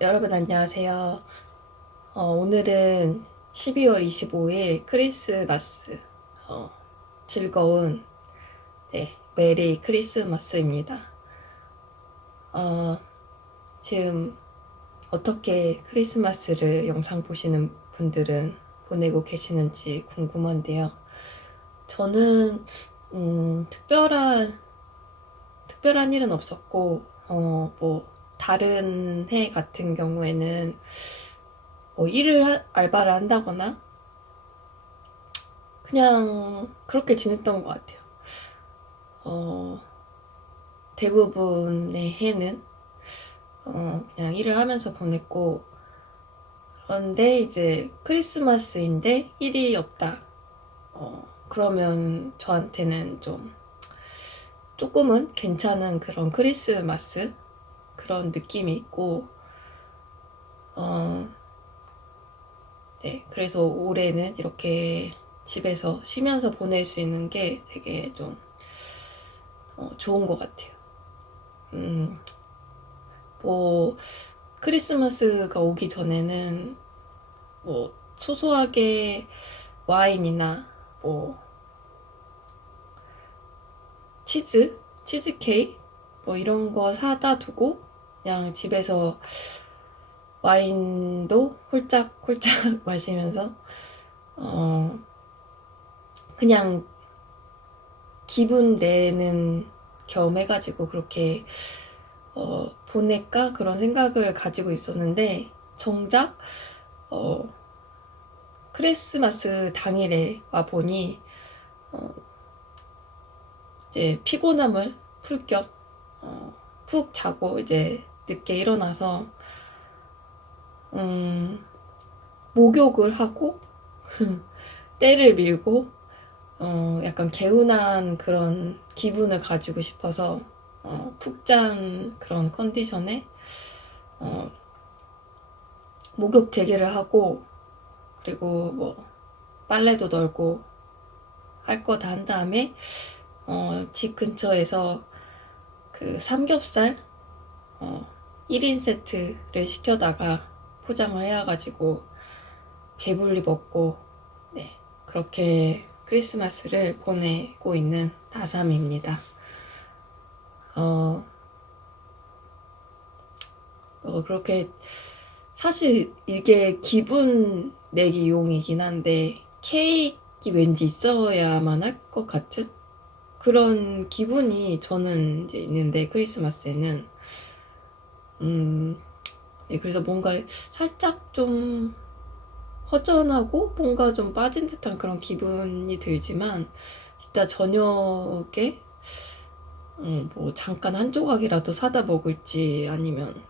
여러분 안녕하세요. 오늘은 12월 25일 크리스마스. 즐거운, 메리 크리스마스입니다. 어, 지금 어떻게 크리스마스를 영상 보시는 분들은 보내고 계시는지 궁금한데요. 저는, 특별한 일은 없었고, 다른 해 같은 경우에는 알바를 한다거나 그냥 그렇게 지냈던 것 같아요. 어, 대부분의 해는 그냥 일을 하면서 보냈고, 그런데 이제 크리스마스인데 일이 없다. 그러면 저한테는 조금은 괜찮은 그런 크리스마스 그런 느낌이 있고, 어, 네, 그래서 올해는 이렇게 집에서 쉬면서 보낼 수 있는 게 되게 좋은 것 같아요. 음, 뭐, 크리스마스가 오기 전에는 소소하게 와인이나 뭐, 치즈 케이크 이런 거 사다 두고 그냥 집에서 와인도 홀짝홀짝 마시면서 어, 그냥 기분 내는 겸 해가지고 그렇게 보낼까 그런 생각을 가지고 있었는데 정작 어, 크리스마스 당일에 와 보니 이제 피곤함을 풀 겸 푹 자고 이제 늦게 일어나서 음, 목욕을 하고 때를 밀고 약간 개운한 그런 기분을 가지고 싶어서 푹 잔 그런 컨디션에 어, 목욕 재개를 하고 그리고 뭐 빨래도 널고 할 거 다 한 다음에 집 근처에서 그 삼겹살 1인 세트를 시켜다가 포장을 해와가지고 배불리 먹고 네, 그렇게 크리스마스를 보내고 있는 다삼입니다. 어, 그렇게 사실 이게 기분 내기 용이긴 한데 케이크 왠지 있어야만 할 것 같은 그런 기분이 저는 이제 있는데 크리스마스에는 네, 그래서 뭔가 살짝 허전하고 뭔가 좀 빠진 듯한 그런 기분이 들지만 이따 저녁에 뭐 잠깐 한 조각이라도 사다 먹을지 아니면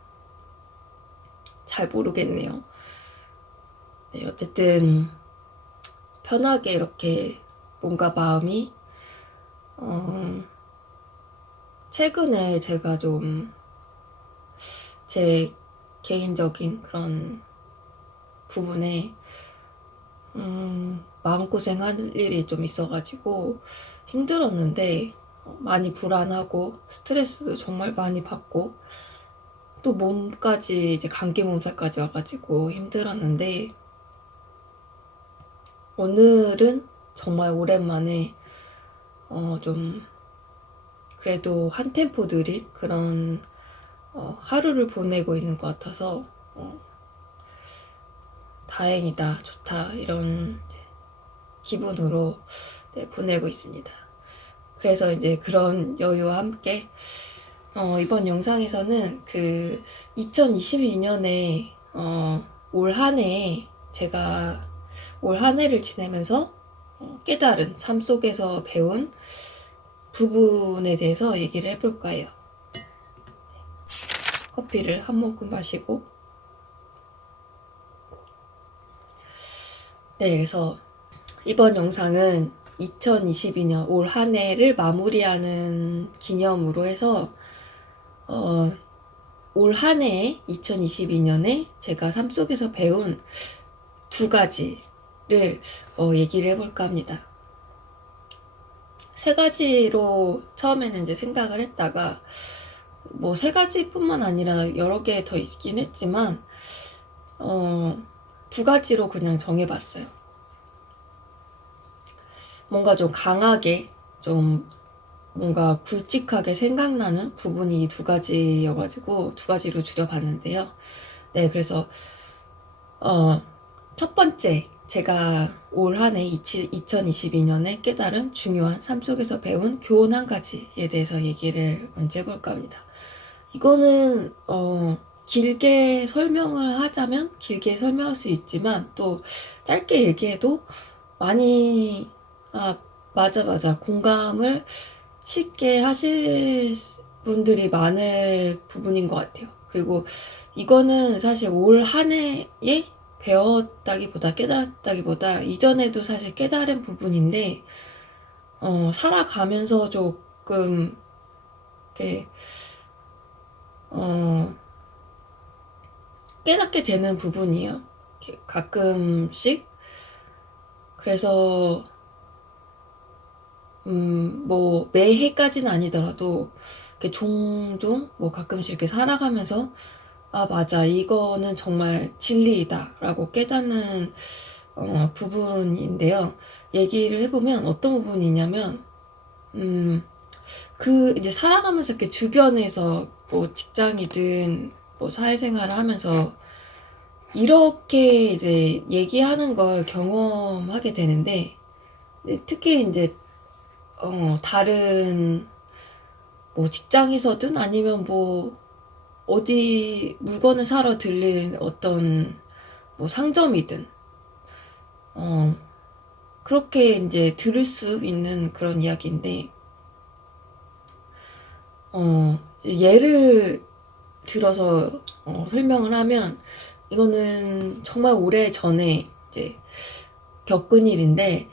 잘 모르겠네요. 네, 어쨌든 편하게 이렇게 뭔가 마음이 어, 최근에 제가 제 개인적인 그런 부분에 마음고생할 일이 좀 있어가지고 힘들었는데 많이 불안하고 스트레스도 정말 많이 받고 또 몸까지 이제 감기 몸살까지 와가지고 힘들었는데 오늘은 정말 오랜만에 좀 그래도 한 템포 느린 그런 하루를 보내고 있는 것 같아서 다행이다, 좋다 이런 기분으로 네, 보내고 있습니다. 그래서 이제 그런 여유와 함께 이번 영상에서는 그 2022년에 올 한 해 제가 올 한 해를 지내면서 깨달은 삶 속에서 배운 부분에 대해서 얘기를 해볼 거예요. 커피를 한 모금 마시고 네, 그래서 이번 영상은 2022년 올 한 해를 마무리하는 기념으로 해서 올 한 해 2022년에 제가 삶 속에서 배운 두 가지를 얘기를 해볼까 합니다. 세 가지로 처음에는 이제 생각을 했다가 뭐 세 가지뿐만 아니라 여러 개 더 있긴 했지만 두 가지로 그냥 정해봤어요. 뭔가 좀 강하게, 좀 뭔가 굵직하게 생각나는 부분이 이 두 가지여가지고 두 가지로 줄여봤는데요. 네, 그래서 첫 번째, 제가 올 한 해 2022년에 깨달은 중요한 삶 속에서 배운 교훈 한 가지에 대해서 얘기를 먼저 해볼까 합니다. 이거는 길게 설명을 하자면 길게 설명할 수 있지만 또 짧게 얘기해도 많이 맞아 공감을 쉽게 하실 분들이 많을 부분인 것 같아요. 그리고 이거는 사실 올 한 해에 배웠다기보다 깨달았다기보다 이전에도 사실 깨달은 부분인데 살아가면서 조금 이렇게 깨닫게 되는 부분이에요. 이렇게 가끔씩. 그래서 뭐 매해까지는 아니더라도 이렇게 종종 뭐 가끔씩 이렇게 살아가면서 맞아, 이거는 정말 진리이다라고 깨닫는 부분인데요. 얘기를 해보면 어떤 부분이냐면 그 이제 살아가면서 이렇게 주변에서 뭐 직장이든 뭐 사회생활을 하면서 이렇게 이제 얘기하는 걸 경험하게 되는데, 특히 이제 다른 뭐 직장에서든 아니면 뭐 어디 물건을 사러 들린 어떤 뭐 상점이든 그렇게 이제 들을 수 있는 그런 이야기인데, 예를 들어서 설명을 하면, 이거는 정말 오래 전에 이제 겪은 일인데,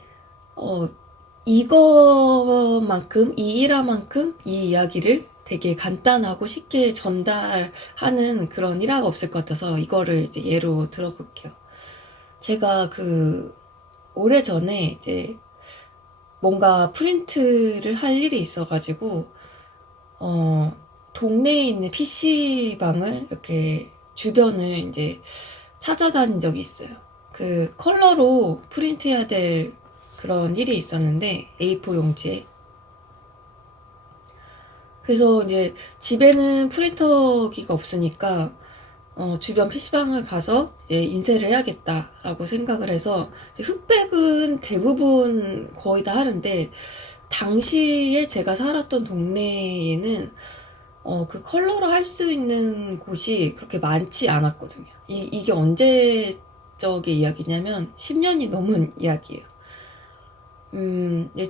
이거만큼, 이 일화만큼 이 이야기를 되게 간단하고 쉽게 전달하는 그런 일화가 없을 것 같아서 이거를 이제 예로 들어볼게요. 제가 오래 전에 이제 뭔가 프린트를 할 일이 있어가지고, 동네에 있는 PC방을 이렇게 주변을 이제 찾아다닌 적이 있어요. 그 컬러로 프린트해야 될 그런 일이 있었는데, A4 용지에. 그래서 이제 집에는 프린터기가 없으니까 주변 PC방을 가서 이제 인쇄를 해야겠다라고 생각을 해서, 흑백은 대부분 거의 다 하는데, 당시에 제가 살았던 동네에는 그 컬러를 할 수 있는 곳이 그렇게 많지 않았거든요. 이게 언제적의 이야기냐면 10년이 넘은 이야기예요.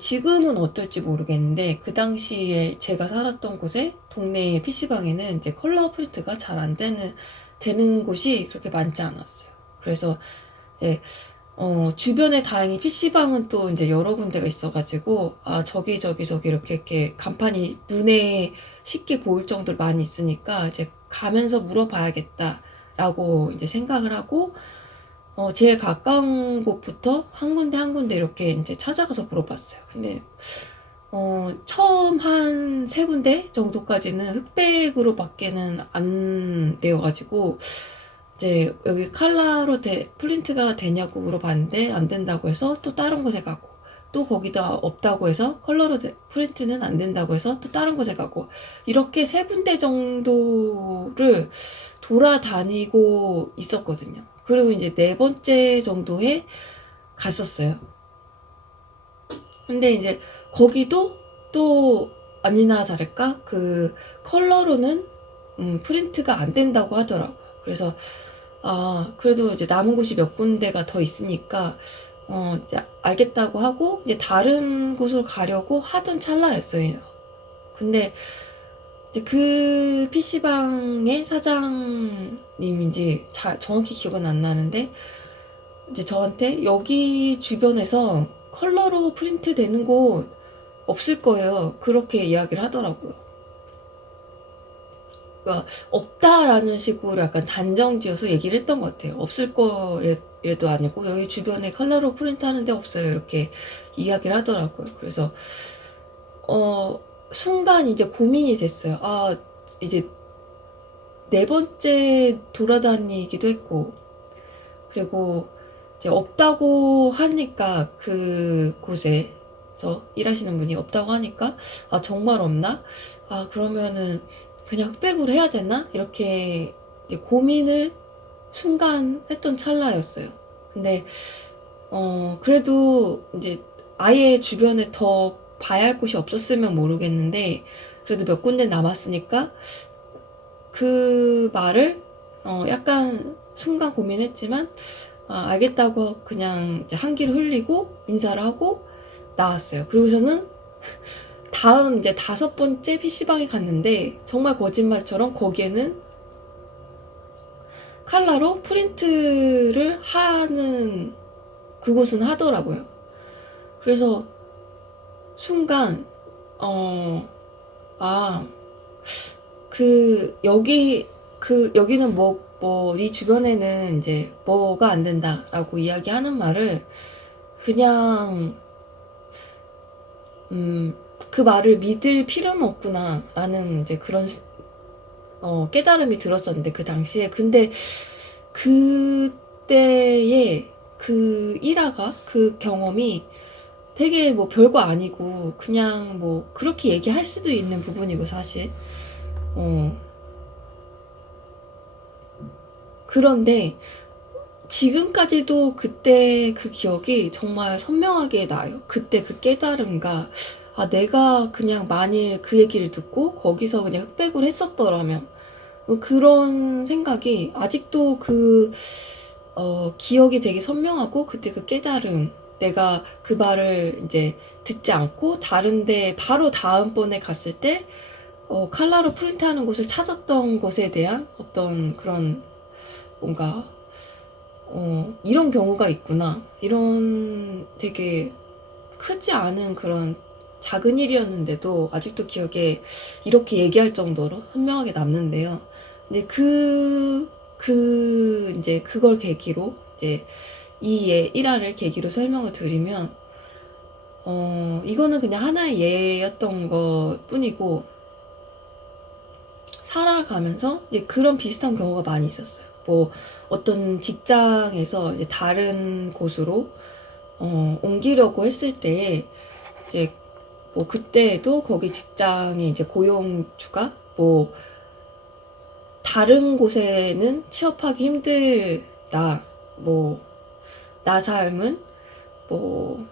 지금은 어떨지 모르겠는데, 그 당시에 제가 살았던 곳에 동네 PC방에는 이제 컬러 프린트가 잘 안 되는 곳이 그렇게 많지 않았어요. 그래서 이제 주변에 다행히 PC방은 또 이제 여러 군데가 있어가지고, 저기 이렇게 간판이 눈에 쉽게 보일 정도로 많이 있으니까 이제 가면서 물어봐야겠다라고 이제 생각을 하고, 제일 가까운 곳부터 한 군데 한 군데 이렇게 이제 찾아가서 물어봤어요. 근데 처음 한 세 군데 정도까지는 흑백으로 밖에는 안 되어가지고, 이제 여기 칼라로 프린트가 되냐고 물어봤는데 안 된다고 해서 또 다른 곳에 가고, 또 거기다 없다고 해서 컬러로 프린트는 안 된다고 해서 또 다른 곳에 가고, 이렇게 세 군데 정도를 돌아다니고 있었거든요. 그리고 이제 네 번째 정도에 갔었어요. 근데 이제 거기도 또 아니나 다를까 그 컬러로는 프린트가 안 된다고 하더라고요. 그래서 그래도 이제 남은 곳이 몇 군데가 더 있으니까 이제 알겠다고 하고 이제 다른 곳으로 가려고 하던 찰나였어요. 근데 이제 그 PC방의 사장님인지 정확히 기억은 안 나는데, 이제 저한테 여기 주변에서 컬러로 프린트 되는 곳 없을 거예요, 그렇게 이야기를 하더라고요. 그러니까 없다라는 식으로 약간 단정지어서 얘기를 했던 것 같아요. 없을 거에도 아니고 여기 주변에 컬러로 프린트 하는데 없어요, 이렇게 이야기를 하더라고요. 그래서 순간 이제 고민이 됐어요. 이제 네 번째 돌아다니기도 했고, 그리고 이제 없다고 하니까 그곳에서 일하시는 분이 없다고 하니까 아 정말 없나? 아 그러면은 그냥 흑백으로 해야 되나? 이렇게 이제 고민을 순간 했던 찰나였어요. 근데 그래도 이제 아예 주변에 더 봐야 할 곳이 없었으면 모르겠는데 그래도 몇 군데 남았으니까 그 말을 약간 순간 고민했지만 아, 알겠다고 그냥 이제 한기를 흘리고 인사를 하고 나왔어요. 그리고서는 다음 이제 다섯 번째 PC방에 갔는데 정말 거짓말처럼 거기에는 칼라로 프린트를 하는 그곳은 하더라고요. 그래서 순간 아, 여기는 이 주변에는 이제 뭐가 안 된다라고 이야기하는 말을 그냥, 그 말을 믿을 필요는 없구나라는 이제 그런, 깨달음이 들었었는데, 그 당시에. 근데 그때의 그 일화가, 그 경험이 되게 뭐 별거 아니고, 그냥 뭐 그렇게 얘기할 수도 있는 부분이고, 사실. 어, 그런데 지금까지도 그때 그 기억이 정말 선명하게 나요. 그때 그 깨달음과, 아, 내가 그냥 만일 그 얘기를 듣고 거기서 그냥 흑백을 했었더라면, 그런 생각이 아직도 기억이 되게 선명하고, 그때 그 깨달음, 내가 그 말을 이제 듣지 않고 다른데 바로 다음번에 갔을 때, 칼라로 프린트하는 곳을 찾았던 것에 대한 어떤 그런 뭔가 이런 경우가 있구나. 이런 되게 크지 않은 그런 작은 일이었는데도 아직도 기억에 이렇게 얘기할 정도로 선명하게 남는데요. 근데 이제 그걸 계기로, 이제 일화를 계기로 설명을 드리면, 이거는 그냥 하나의 예였던 것 뿐이고, 살아가면서 이제 그런 비슷한 경우가 많이 있었어요. 뭐 어떤 직장에서 이제 다른 곳으로 옮기려고 했을 때에 이제 뭐 그때에도 거기 직장의 이제 고용주가 뭐 다른 곳에는 취업하기 힘들다. 뭐 나 삶은 뭐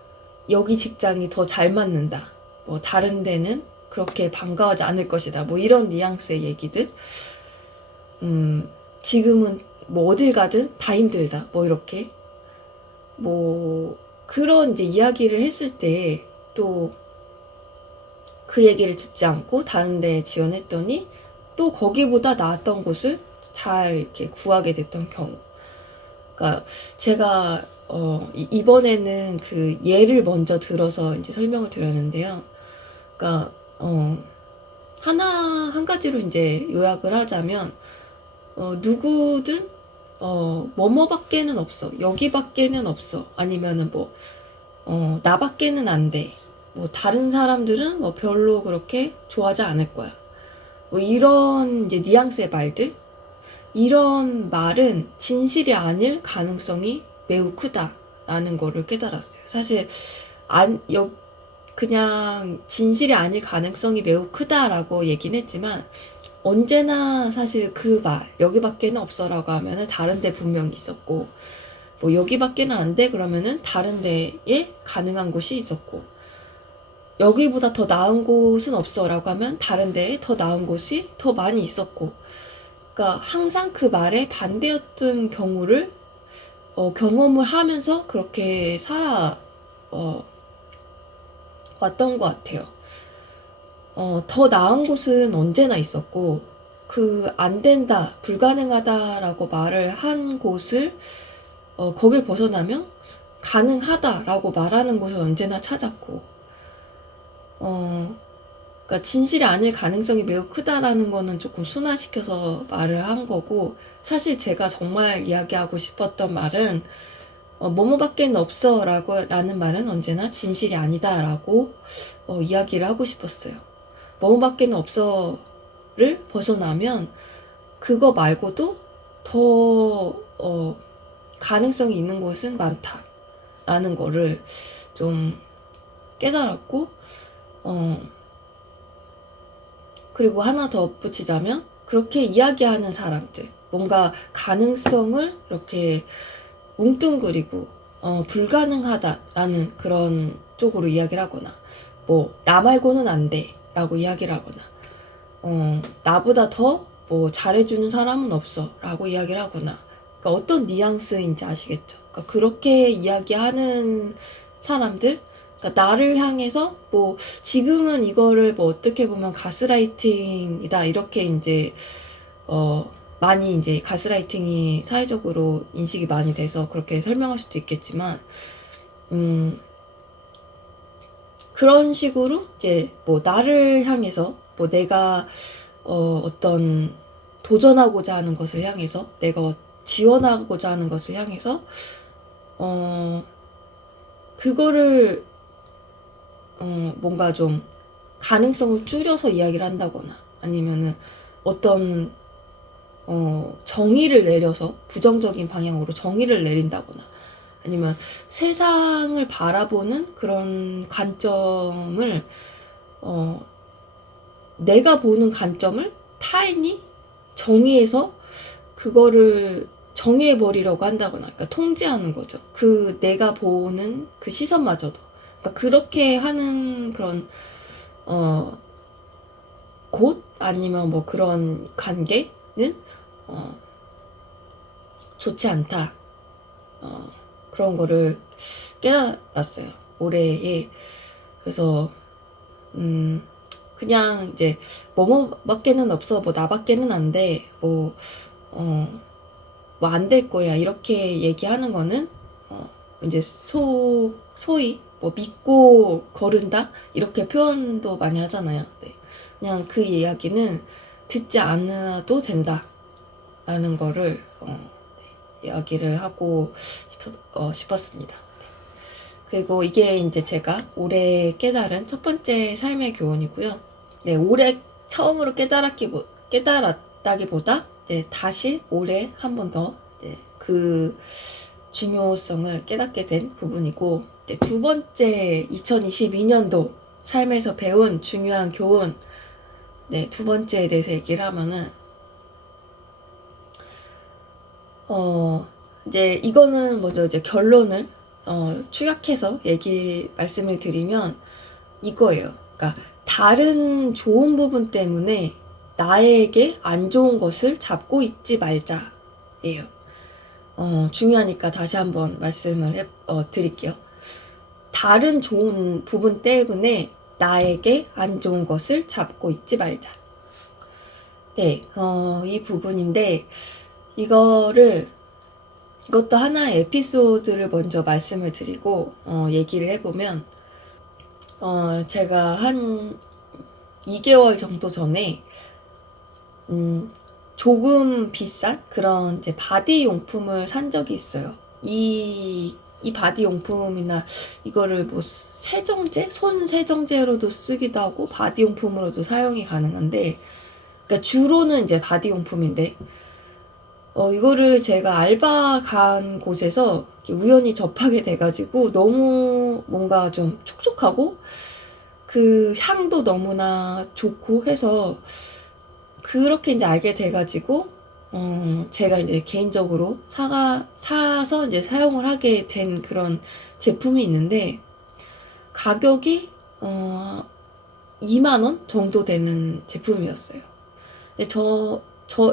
여기 직장이 더 잘 맞는다. 뭐 다른 데는 그렇게 반가워하지 않을 것이다. 뭐 이런 뉘앙스의 얘기들. 지금은 뭐 어딜 가든 다 힘들다. 뭐 이렇게. 뭐 그런 이제 이야기를 했을 때 또 그 얘기를 듣지 않고 다른 데에 지원했더니 또 거기보다 나았던 곳을 잘 이렇게 구하게 됐던 경우. 그러니까 제가 이번에는 그 예를 먼저 들어서 이제 설명을 드렸는데요. 그러니까 한 가지로 이제 요약을 하자면 누구든 뭐뭐밖에는 없어. 여기밖에는 없어. 아니면은 뭐 나밖에는 안 돼. 뭐 다른 사람들은 뭐 별로 그렇게 좋아하지 않을 거야. 뭐 이런 이제 뉘앙스의 말들, 이런 말은 진실이 아닐 가능성이 매우 크다라는 거를 깨달았어요. 사실 안, 여, 그냥 진실이 아닐 가능성이 매우 크다라고 얘기는 했지만 언제나 사실 그 말, 여기밖에는 없어라고 하면은 다른 데 분명히 있었고, 뭐 여기밖에는 안 돼 그러면은 다른 데에 가능한 곳이 있었고, 여기보다 더 나은 곳은 없어라고 하면 다른 데에 더 나은 곳이 더 많이 있었고, 그러니까 항상 그 말에 반대였던 경우를 경험을 하면서 그렇게 어, 왔던 것 같아요. 더 나은 곳은 언제나 있었고, 안 된다, 불가능하다라고 말을 한 곳을, 거길 벗어나면 가능하다라고 말하는 곳을 언제나 찾았고, 그러니까 진실이 아닐 가능성이 매우 크다라는 거는 조금 순화시켜서 말을 한 거고, 사실 제가 정말 이야기하고 싶었던 말은, 뭐뭐밖에는 라는 말은 언제나 진실이 아니다라고 이야기를 하고 싶었어요. 뭐뭐밖에는 없어 거를 벗어나면 그거 말고도 더 가능성이 있는 곳은 많다라는 거를 좀 깨달았고, 그리고 하나 더 붙이자면 그렇게 이야기하는 사람들, 뭔가 가능성을 이렇게 뭉뚱그리고 불가능하다라는 그런 쪽으로 이야기를 하거나, 뭐 나 말고는 안 돼 라고 이야기를 하거나, 나보다 더 뭐 잘해주는 사람은 없어 라고 이야기를 하거나, 그러니까 어떤 뉘앙스인지 아시겠죠? 그러니까 그렇게 이야기하는 사람들, 그러니까 나를 향해서 뭐 지금은 이거를 뭐 어떻게 보면 가스라이팅이다 이렇게 이제 많이 이제 가스라이팅이 사회적으로 인식이 많이 돼서 그렇게 설명할 수도 있겠지만, 그런 식으로 이제 뭐 나를 향해서 뭐 내가 어떤 도전하고자 하는 것을 향해서, 내가 지원하고자 하는 것을 향해서 그거를 뭔가 좀 가능성을 줄여서 이야기를 한다거나, 아니면은 어떤 정의를 내려서 부정적인 방향으로 정의를 내린다거나, 아니면 세상을 바라보는 그런 관점을 내가 보는 관점을 타인이 정의해서 그거를 정의해버리려고 한다거나, 그러니까 통제하는 거죠. 그 내가 보는 그 시선마저도. 그러니까 그렇게 하는 그런 곳 아니면 뭐 그런 관계는 좋지 않다. 그런 거를 깨달았어요. 올해에. 그래서 그냥 이제 뭐뭐밖에는 없어, 뭐 나밖에는 안 돼, 뭐 안 될 거야 이렇게 얘기하는 거는 이제 소위 뭐 믿고 거른다 이렇게 표현도 많이 하잖아요. 네. 그냥 그 이야기는 듣지 않아도 된다라는 거를 네, 이야기를 하고 싶었습니다. 네. 그리고 이게 이제 제가 올해 깨달은 첫 번째 삶의 교훈이고요. 네, 올해 처음으로 깨달았다기보다 이제 다시 올해 한 번 더 그 중요성을 깨닫게 된 부분이고, 이제 두 번째 2022년도 삶에서 배운 중요한 교훈, 네, 두 번째에 대해서 얘기를 하면은 이제 이거는 먼저 이제 결론을 축약해서 말씀을 드리면 이거예요. 그러니까 다른 좋은 부분 때문에 나에게 안 좋은 것을 잡고 있지 말자예요. 중요하니까 다시 한번 말씀을 드릴게요. 다른 좋은 부분 때문에 나에게 안 좋은 것을 잡고 있지 말자. 네, 이 부분인데, 이것도 하나의 에피소드를 먼저 말씀을 드리고, 얘기를 해보면, 제가 한 2개월 정도 전에, 조금 비싼 그런 이제 바디 용품을 산 적이 있어요. 이 바디 용품이나 이거를 뭐 손 세정제로도 쓰기도 하고 바디 용품으로도 사용이 가능한데, 그러니까 주로는 이제 바디 용품인데, 이거를 제가 알바 간 곳에서 우연히 접하게 돼가지고 너무 뭔가 좀 촉촉하고 그 향도 너무나 좋고 해서 그렇게 이제 알게 돼가지고 제가 이제 개인적으로 사서 이제 사용을 하게 된 그런 제품이 있는데, 가격이 2만 원 정도 되는 제품이었어요. 근데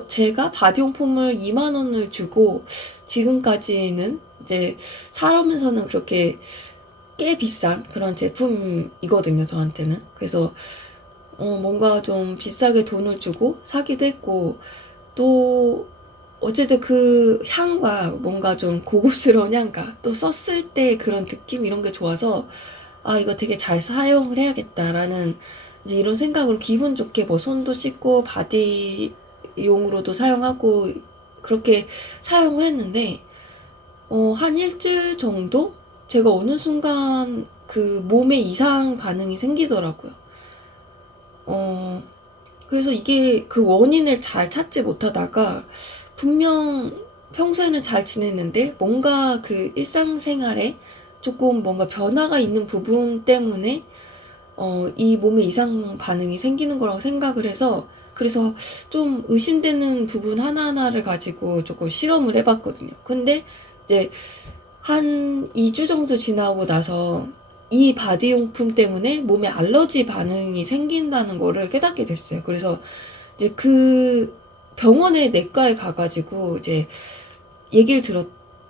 제가 바디용품을 2만 원을 주고 지금까지는 이제 살아오면서는 그렇게 꽤 비싼 그런 제품이거든요, 저한테는. 그래서 뭔가 좀 비싸게 돈을 주고 사기도 했고, 또 어쨌든 그 향과 뭔가 좀 고급스러운 향과 또 썼을 때 그런 느낌 이런 게 좋아서, 이거 되게 잘 사용을 해야겠다라는 이제 이런 생각으로 기분 좋게 뭐 손도 씻고 바디용으로도 사용하고 그렇게 사용을 했는데, 한 일주일 정도 제가 어느 순간 그 몸에 이상 반응이 생기더라고요. 그래서 이게 그 원인을 잘 찾지 못하다가 분명 평소에는 잘 지냈는데 뭔가 그 일상생활에 조금 뭔가 변화가 있는 부분 때문에 이 몸에 이상 반응이 생기는 거라고 생각을 해서 그래서 좀 의심되는 부분 하나하나를 가지고 조금 실험을 해봤거든요. 근데 이제 한 2주 정도 지나고 나서 이 바디용품 때문에 몸에 알러지 반응이 생긴다는 거를 깨닫게 됐어요. 그래서 이제 그 병원에 내과에 가가지고 이제 얘기를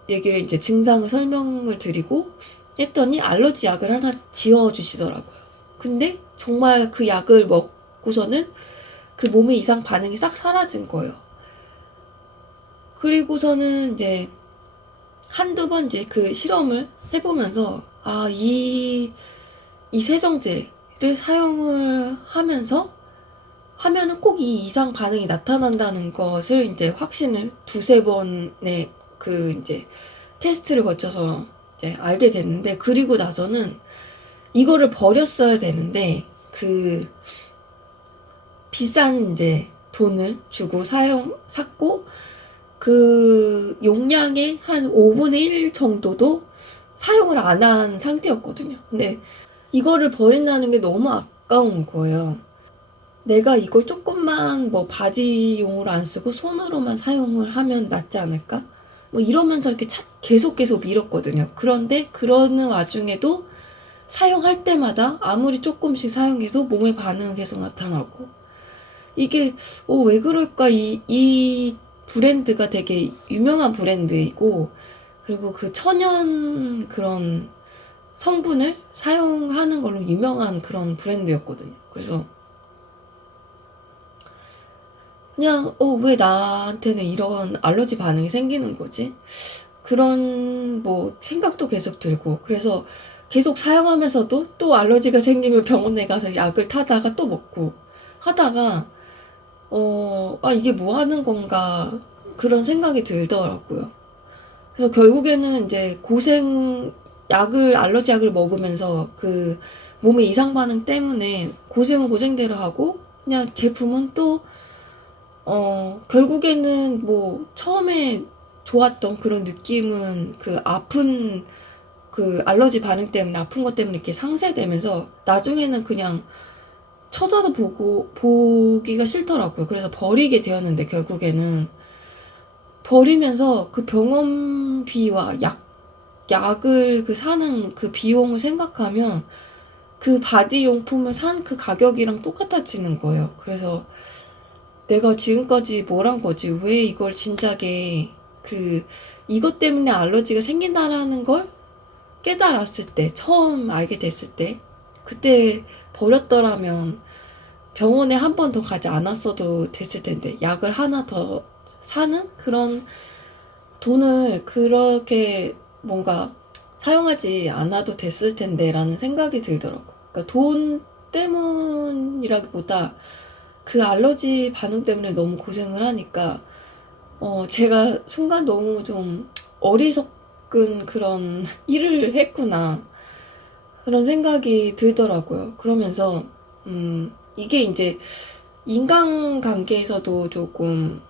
이제 증상을 설명을 드리고 했더니 알러지 약을 하나 지어주시더라고요. 근데 정말 그 약을 먹고서는 그 몸의 이상 반응이 싹 사라진 거예요. 그리고서는 이제 한두 번 이제 그 실험을 해보면서 이 세정제를 사용을 하면은 꼭 이 이상 반응이 나타난다는 것을 이제 확신을 두세 번의 그 이제 테스트를 거쳐서 이제 알게 됐는데, 그리고 나서는 이거를 버렸어야 되는데 그 비싼 이제 돈을 주고 샀고 그 용량의 한 5분의 1 정도도 사용을 안 한 상태였거든요. 근데 이거를 버린다는 게 너무 아까운 거예요. 내가 이걸 조금만 뭐 바디용으로 안 쓰고 손으로만 사용을 하면 낫지 않을까? 뭐 이러면서 이렇게 계속 밀었거든요. 그런데 그러는 와중에도 사용할 때마다 아무리 조금씩 사용해도 몸의 반응은 계속 나타나고, 이게 왜 그럴까? 이 브랜드가 되게 유명한 브랜드이고, 그리고 그 천연 그런 성분을 사용하는 걸로 유명한 그런 브랜드였거든요. 그래서 그냥 왜 나한테는 이런 알러지 반응이 생기는 거지? 그런 뭐 생각도 계속 들고, 그래서 계속 사용하면서도 또 알러지가 생기면 병원에 가서 약을 타다가 또 먹고 하다가 이게 뭐 하는 건가 그런 생각이 들더라고요. 그래서 결국에는 이제 알러지 약을 먹으면서 그 몸의 이상 반응 때문에 고생은 고생대로 하고, 그냥 제품은 또 결국에는 뭐 처음에 좋았던 그런 느낌은 그 아픈 그 알러지 반응 때문에 아픈 것 때문에 이렇게 상쇄되면서 나중에는 그냥 쳐다도 보기가 싫더라고요. 그래서 버리게 되었는데, 결국에는 버리면서 그 병원비와 약을 그 사는 그 비용을 생각하면 그 바디 용품을 산 그 가격이랑 똑같아지는 거예요. 그래서 내가 지금까지 뭘 한 거지? 왜 이걸 진작에 이것 때문에 알러지가 생긴다라는 걸 깨달았을 때, 처음 알게 됐을 때, 그때 버렸더라면 병원에 한 번 더 가지 않았어도 됐을 텐데, 약을 하나 더 사는 그런 돈을 그렇게 뭔가 사용하지 않아도 됐을 텐데 라는 생각이 들더라고. 그러니까 돈 때문이라기보다 그 알러지 반응 때문에 너무 고생을 하니까 제가 순간 너무 좀 어리석은 그런 일을 했구나 그런 생각이 들더라고요. 그러면서 이게 이제 인간관계에서도 조금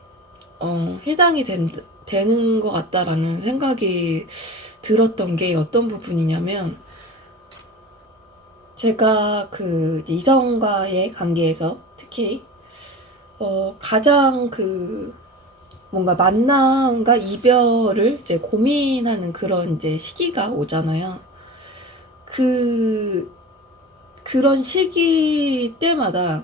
해당이 되는 것 같다라는 생각이 들었던 게 어떤 부분이냐면, 제가 그 이성과의 관계에서 특히 가장 그 뭔가 만남과 이별을 이제 고민하는 그런 이제 시기가 오잖아요. 그런 시기 때마다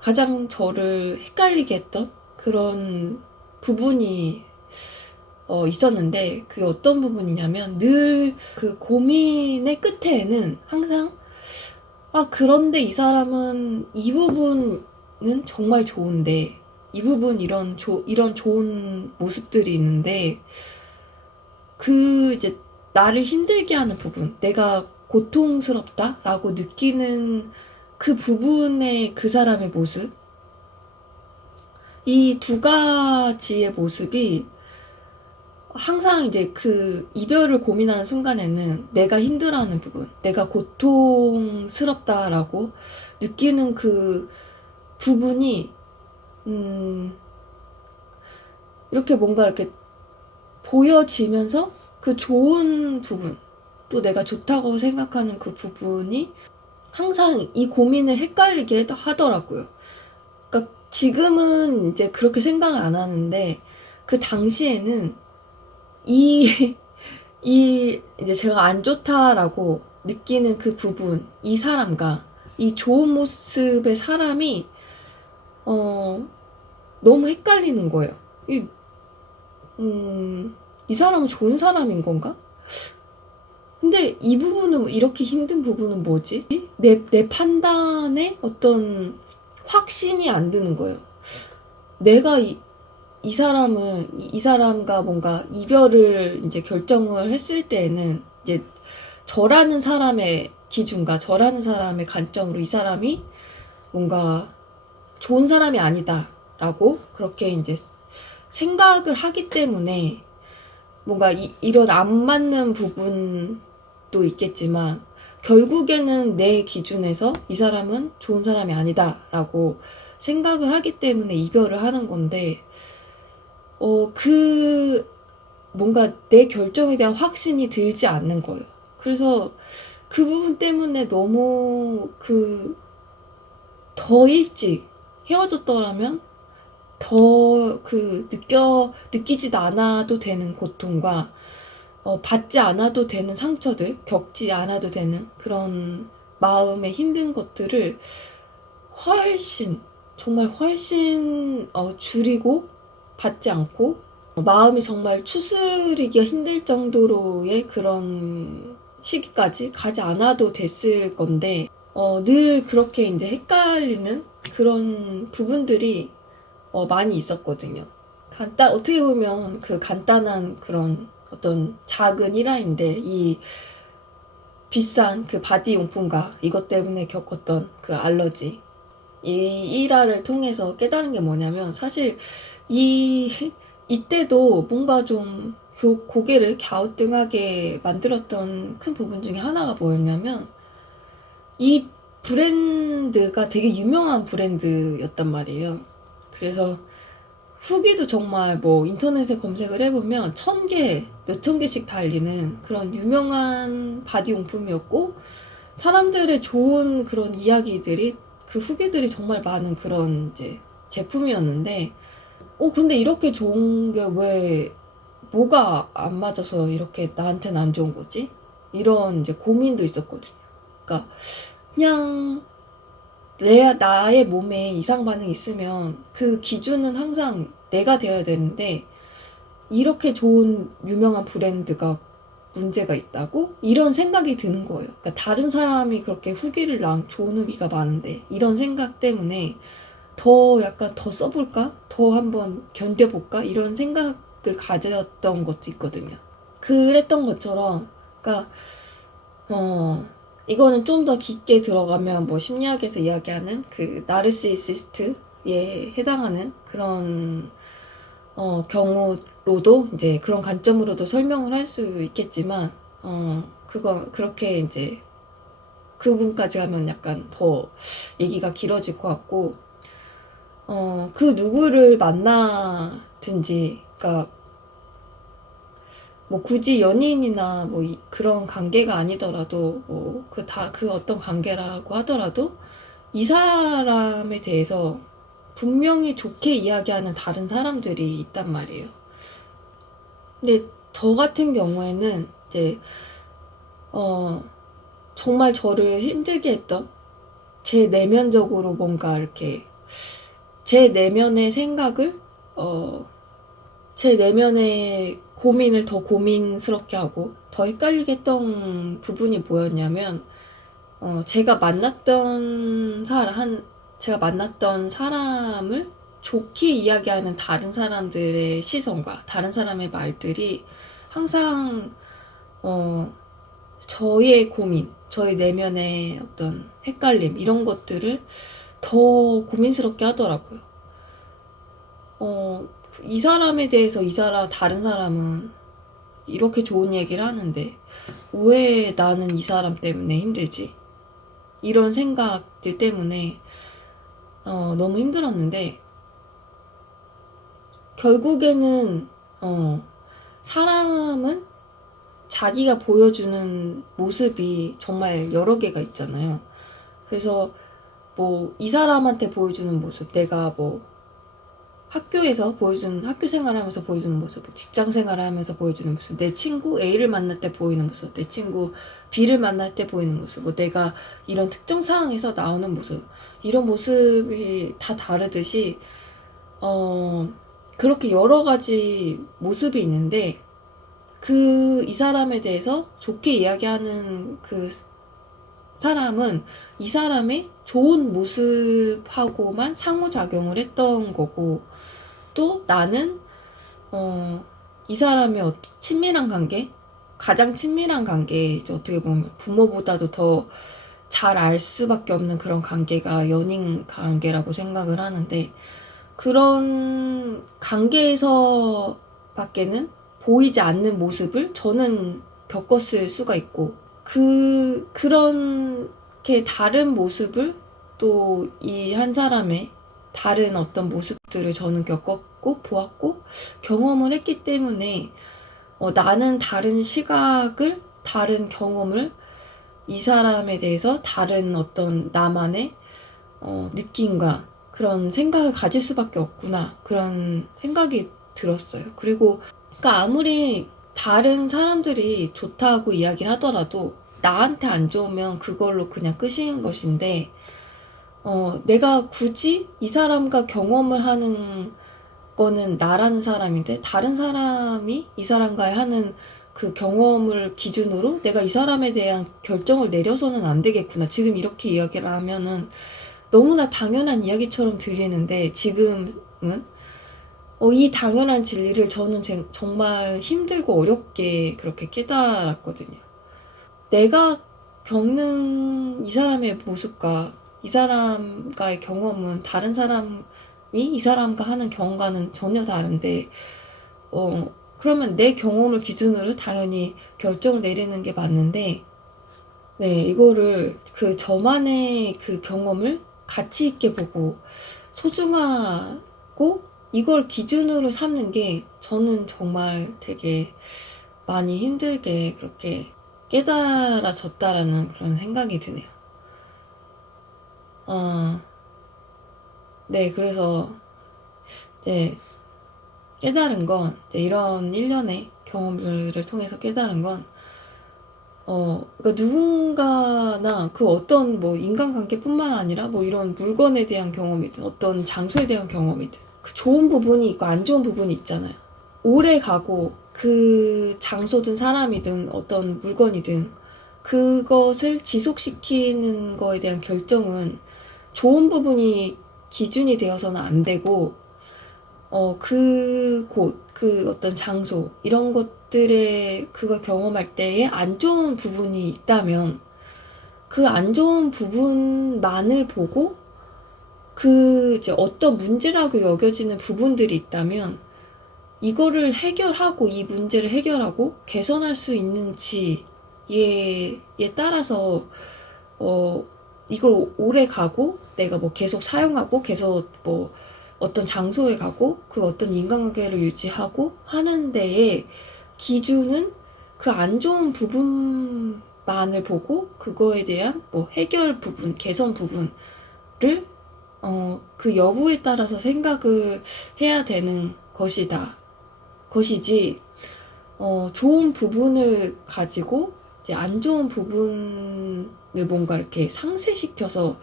가장 저를 헷갈리게 했던 그런 부분이 있었는데, 그게 어떤 부분이냐면, 늘 그 고민의 끝에는 항상 그런데 이 사람은 이 부분은 정말 좋은데, 이 부분 이런 좋은 모습들이 있는데, 이제 나를 힘들게 하는 부분, 내가 고통스럽다라고 느끼는 그 부분의 그 사람의 모습, 이 두 가지의 모습이 항상 이제 그 이별을 고민하는 순간에는 내가 힘들어하는 부분, 내가 고통스럽다라고 느끼는 그 부분이 이렇게 뭔가 이렇게 보여지면서 그 좋은 부분, 또 내가 좋다고 생각하는 그 부분이 항상 이 고민을 헷갈리게 하더라고요. 그러니까 지금은 이제 그렇게 생각을 안 하는데, 그 당시에는 이, 이제 제가 안 좋다라고 느끼는 그 부분, 이 사람과 이 좋은 모습의 사람이, 너무 헷갈리는 거예요. 이 사람은 좋은 사람인 건가? 근데 이 부분은, 이렇게 힘든 부분은 뭐지? 내 판단에 어떤 확신이 안 드는 거예요. 내가 이 사람을, 이 사람과 뭔가 이별을 이제 결정을 했을 때에는 이제 저라는 사람의 기준과 저라는 사람의 관점으로 이 사람이 뭔가 좋은 사람이 아니다라고 그렇게 이제 생각을 하기 때문에 뭔가 이런 안 맞는 부분도 있겠지만 결국에는 내 기준에서 이 사람은 좋은 사람이 아니다라고 생각을 하기 때문에 이별을 하는 건데, 뭔가 내 결정에 대한 확신이 들지 않는 거예요. 그래서 그 부분 때문에 너무 더 일찍 헤어졌더라면 더 느끼지도 않아도 되는 고통과, 받지 않아도 되는 상처들, 겪지 않아도 되는 그런 마음의 힘든 것들을 훨씬, 정말 훨씬, 줄이고, 받지 않고, 마음이 정말 추스리기가 힘들 정도로의 그런 시기까지 가지 않아도 됐을 건데, 늘 그렇게 이제 헷갈리는 그런 부분들이 많이 있었거든요. 어떻게 보면 그 간단한 그런 어떤 작은 일화인데, 이 비싼 그 바디 용품과 이것 때문에 겪었던 그 알러지, 이 일화를 통해서 깨달은 게 뭐냐면, 사실 이때도 뭔가 좀 고개를 갸우뚱하게 만들었던 큰 부분 중에 하나가 뭐였냐면, 이 브랜드가 되게 유명한 브랜드였단 말이에요. 그래서 후기도 정말 뭐 인터넷에 검색을 해보면 1000개, 몇천 개씩 달리는 그런 유명한 바디 용품이었고, 사람들의 좋은 그런 이야기들이, 그 후기들이 정말 많은 그런 이제 제품이었는데, 근데 이렇게 좋은 게 왜, 뭐가 안 맞아서 이렇게 나한테는 안 좋은 거지? 이런 이제 고민도 있었거든요. 그러니까 그냥 나의 몸에 이상 반응이 있으면 그 기준은 항상 내가 되어야 되는데, 이렇게 좋은 유명한 브랜드가 문제가 있다고? 이런 생각이 드는 거예요. 그러니까 다른 사람이 그렇게 좋은 후기가 많은데, 이런 생각 때문에 약간 더 써볼까? 더 한번 견뎌볼까? 이런 생각들 가졌던 것도 있거든요. 그랬던 것처럼, 그러니까, 이거는 좀 더 깊게 들어가면 뭐 심리학에서 이야기하는 그 나르시시스트에 해당하는 그런 경우로도, 이제 그런 관점으로도 설명을 할 수 있겠지만, 그렇게 이제 그 부분까지 하면 약간 더 얘기가 길어질 것 같고, 그 누구를 만나든지, 그러니까 뭐 굳이 연인이나 뭐 그런 관계가 아니더라도, 뭐 그 어떤 관계라고 하더라도 이 사람에 대해서 분명히 좋게 이야기하는 다른 사람들이 있단 말이에요. 근데 저 같은 경우에는 이제 정말 저를 힘들게 했던, 제 내면적으로 뭔가 이렇게 제 내면의 생각을, 제 내면의 고민을 더 고민스럽게 하고 더 헷갈리게 했던 부분이 뭐였냐면, 제가 만났던 사람을 좋게 이야기하는 다른 사람들의 시선과 다른 사람의 말들이 항상 저의 고민, 저의 내면의 어떤 헷갈림, 이런 것들을 더 고민스럽게 하더라고요. 이 사람에 대해서 다른 사람은 이렇게 좋은 얘기를 하는데 왜 나는 이 사람 때문에 힘들지? 이런 생각들 때문에 너무 힘들었는데, 결국에는 사람은 자기가 보여주는 모습이 정말 여러 개가 있잖아요. 그래서 뭐 이 사람한테 보여주는 모습, 내가 뭐 학교에서 보여주는, 학교 생활하면서 보여주는 모습, 직장 생활하면서 보여주는 모습, 내 친구 A를 만날 때 보이는 모습, 내 친구 B를 만날 때 보이는 모습, 뭐 내가 이런 특정 상황에서 나오는 모습, 이런 모습이 다 다르듯이 그렇게 여러 가지 모습이 있는데 이 사람에 대해서 좋게 이야기하는 그 사람은 이 사람의 좋은 모습하고만 상호작용을 했던 거고, 또 나는 이 사람의 친밀한 관계, 가장 친밀한 관계, 이제 어떻게 보면 부모보다도 더 잘 알 수밖에 없는 그런 관계가 연인 관계라고 생각을 하는데, 그런 관계에서 밖에는 보이지 않는 모습을 저는 겪었을 수가 있고, 그렇게 다른 모습을 또 이 한 사람의 다른 어떤 모습들을 저는 겪었고, 보았고, 경험을 했기 때문에, 나는 다른 시각을, 다른 경험을 이 사람에 대해서 다른 어떤 나만의 느낌과 그런 생각을 가질 수밖에 없구나, 그런 생각이 들었어요. 그리고 그러니까 아무리 다른 사람들이 좋다고 이야기를 하더라도 나한테 안 좋으면 그걸로 그냥 끝인 것인데, 내가 굳이 이 사람과 경험을 하는 거는 나라는 사람인데, 다른 사람이 이 사람과 하는 그 경험을 기준으로 내가 이 사람에 대한 결정을 내려서는 안 되겠구나. 지금 이렇게 이야기를 하면은 너무나 당연한 이야기처럼 들리는데, 지금은 이 당연한 진리를 저는 정말 힘들고 어렵게 그렇게 깨달았거든요. 내가 겪는 이 사람의 모습과 이 사람과의 경험은 다른 사람이 이 사람과 하는 경험과는 전혀 다른데, 그러면 내 경험을 기준으로 당연히 결정을 내리는 게 맞는데, 네, 이거를 저만의 그 경험을 가치 있게 보고 소중하고 이걸 기준으로 삼는 게 저는 정말 되게 많이 힘들게 그렇게 깨달아졌다라는 그런 생각이 드네요. 네, 그래서 이제 깨달은 건, 이제 이런 일련의 경험들을 통해서 깨달은 건, 그러니까 누군가나 그 어떤 뭐 인간관계뿐만 아니라 뭐 이런 물건에 대한 경험이든 어떤 장소에 대한 경험이든 그 좋은 부분이 있고 안 좋은 부분이 있잖아요. 오래 가고 그 장소든 사람이든 어떤 물건이든 그것을 지속시키는 거에 대한 결정은 좋은 부분이 기준이 되어서는 안 되고, 그 어떤 장소, 이런 것들에 그걸 경험할 때에 안 좋은 부분이 있다면, 그 안 좋은 부분만을 보고, 이제 어떤 문제라고 여겨지는 부분들이 있다면, 이거를 해결하고, 이 문제를 해결하고, 개선할 수 있는지에 따라서, 이걸 오래 가고, 내가 뭐 계속 사용하고, 계속 뭐, 어떤 장소에 가고 그 어떤 인간관계를 유지하고 하는 데에 기준은 그 안 좋은 부분만을 보고 그거에 대한 뭐 해결 부분, 개선 부분을 그 여부에 따라서 생각을 해야 되는 것이지, 좋은 부분을 가지고 이제 안 좋은 부분을 뭔가 이렇게 상쇄시켜서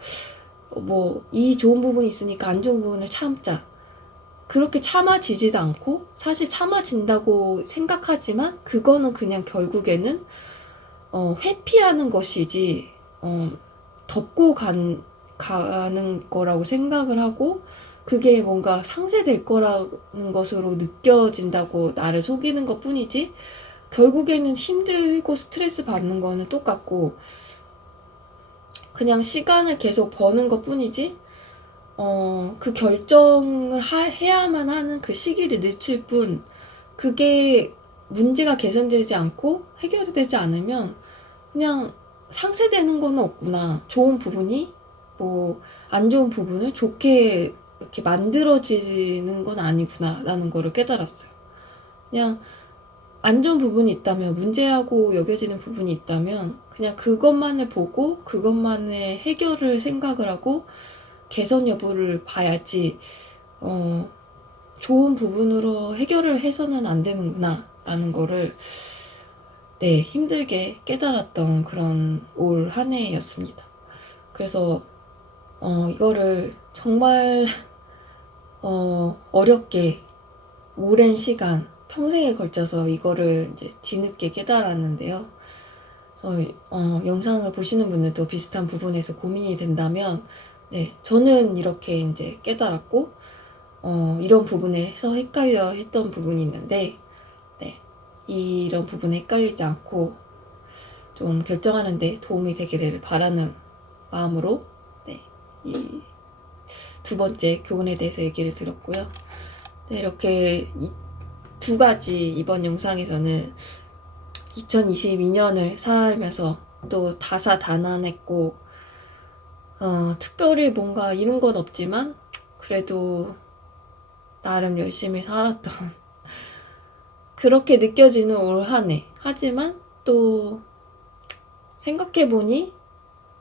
뭐 이 좋은 부분이 있으니까 안 좋은 부분을 참자, 그렇게 참아지지도 않고, 사실 참아진다고 생각하지만 그거는 그냥 결국에는 회피하는 것이지, 덮고 가는 거라고 생각을 하고, 그게 뭔가 상쇄될 거라는 것으로 느껴진다고 나를 속이는 것 뿐이지, 결국에는 힘들고 스트레스 받는 거는 똑같고 그냥 시간을 계속 버는 것 뿐이지, 그 결정을 해야만 하는 그 시기를 늦출 뿐, 그게 문제가 개선되지 않고 해결이 되지 않으면 그냥 상쇄되는 거는 없구나. 좋은 부분이 뭐 안 좋은 부분을 좋게 이렇게 만들어지는 건 아니구나라는 거를 깨달았어요. 그냥 안 좋은 부분이 있다면, 문제라고 여겨지는 부분이 있다면 그냥 그것만을 보고 그것만의 해결을 생각을 하고 개선 여부를 봐야지 좋은 부분으로 해결을 해서는 안 되는구나 라는 거를 힘들게 깨달았던 그런 올 한 해였습니다. 그래서 이거를 정말 어렵게 오랜 시간, 평생에 걸쳐서 이거를 이제 뒤늦게 깨달았는데요. 그래서 영상을 보시는 분들도 비슷한 부분에서 고민이 된다면, 저는 이렇게 이제 깨달았고, 이런 부분에서 헷갈려 했던 부분이 있는데, 이런 부분에 헷갈리지 않고 좀 결정하는데 도움이 되기를 바라는 마음으로 이 두 번째 교훈에 대해서 얘기를 들었고요. 이렇게 이 두 가지 이번 영상에서는 2022년을 살면서 또 다사다난했고 특별히 뭔가 이룬 건 없지만 그래도 나름 열심히 살았던 그렇게 느껴지는 올 한 해. 하지만 또 생각해보니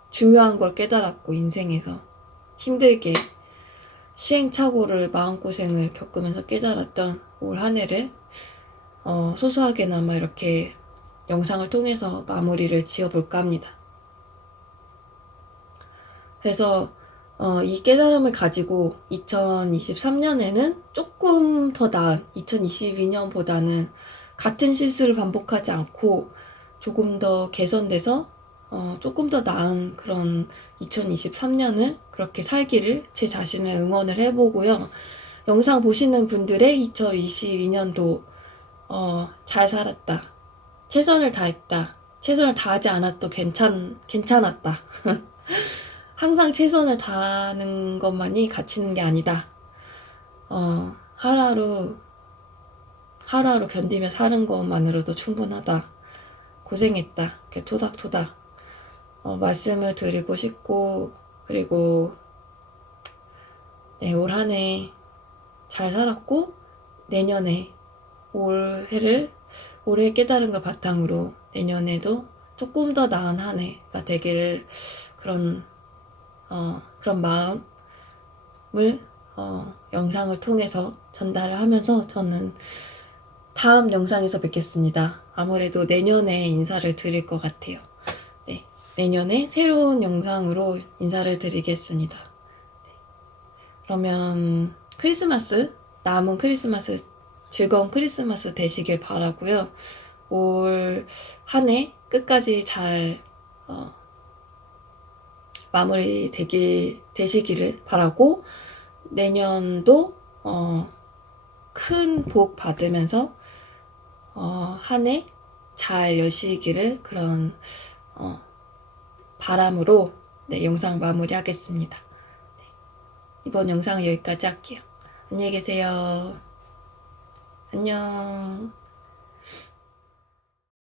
중요한 걸 깨달았고, 인생에서 힘들게 시행착오를, 마음고생을 겪으면서 깨달았던 올 한 해를 소소하게나마 이렇게 영상을 통해서 마무리를 지어볼까 합니다. 그래서 이 깨달음을 가지고 2023년에는 조금 더 나은 2022년보다는 같은 실수를 반복하지 않고 조금 더 개선돼서 조금 더 나은 그런 2023년을 그렇게 살기를 제 자신을 응원을 해보고요. 영상 보시는 분들의 2022년도 잘 살았다, 최선을 다했다, 최선을 다하지 않아도 괜찮았다 항상 최선을 다하는 것만이 가치는 게 아니다. 하루하루 견디며 사는 것만으로도 충분하다. 고생했다. 이렇게 토닥토닥 말씀을 드리고 싶고, 그리고 올 한 해 잘 살았고, 내년에 올해 깨달은 걸 바탕으로 내년에도 조금 더 나은 한 해가 되기를 그런 마음을 영상을 통해서 전달을 하면서 저는 다음 영상에서 뵙겠습니다. 아무래도 내년에 인사를 드릴 것 같아요. 내년에 새로운 영상으로 인사를 드리겠습니다. 그러면 남은 크리스마스, 즐거운 크리스마스 되시길 바라고요. 올 한 해 끝까지 잘 마무리 되시기를 바라고, 내년도 큰 복 받으면서 한 해 잘 여시기를 그런 바람으로 영상 마무리하겠습니다. 이번 영상은 여기까지 할게요. 안녕히 계세요. 안녕.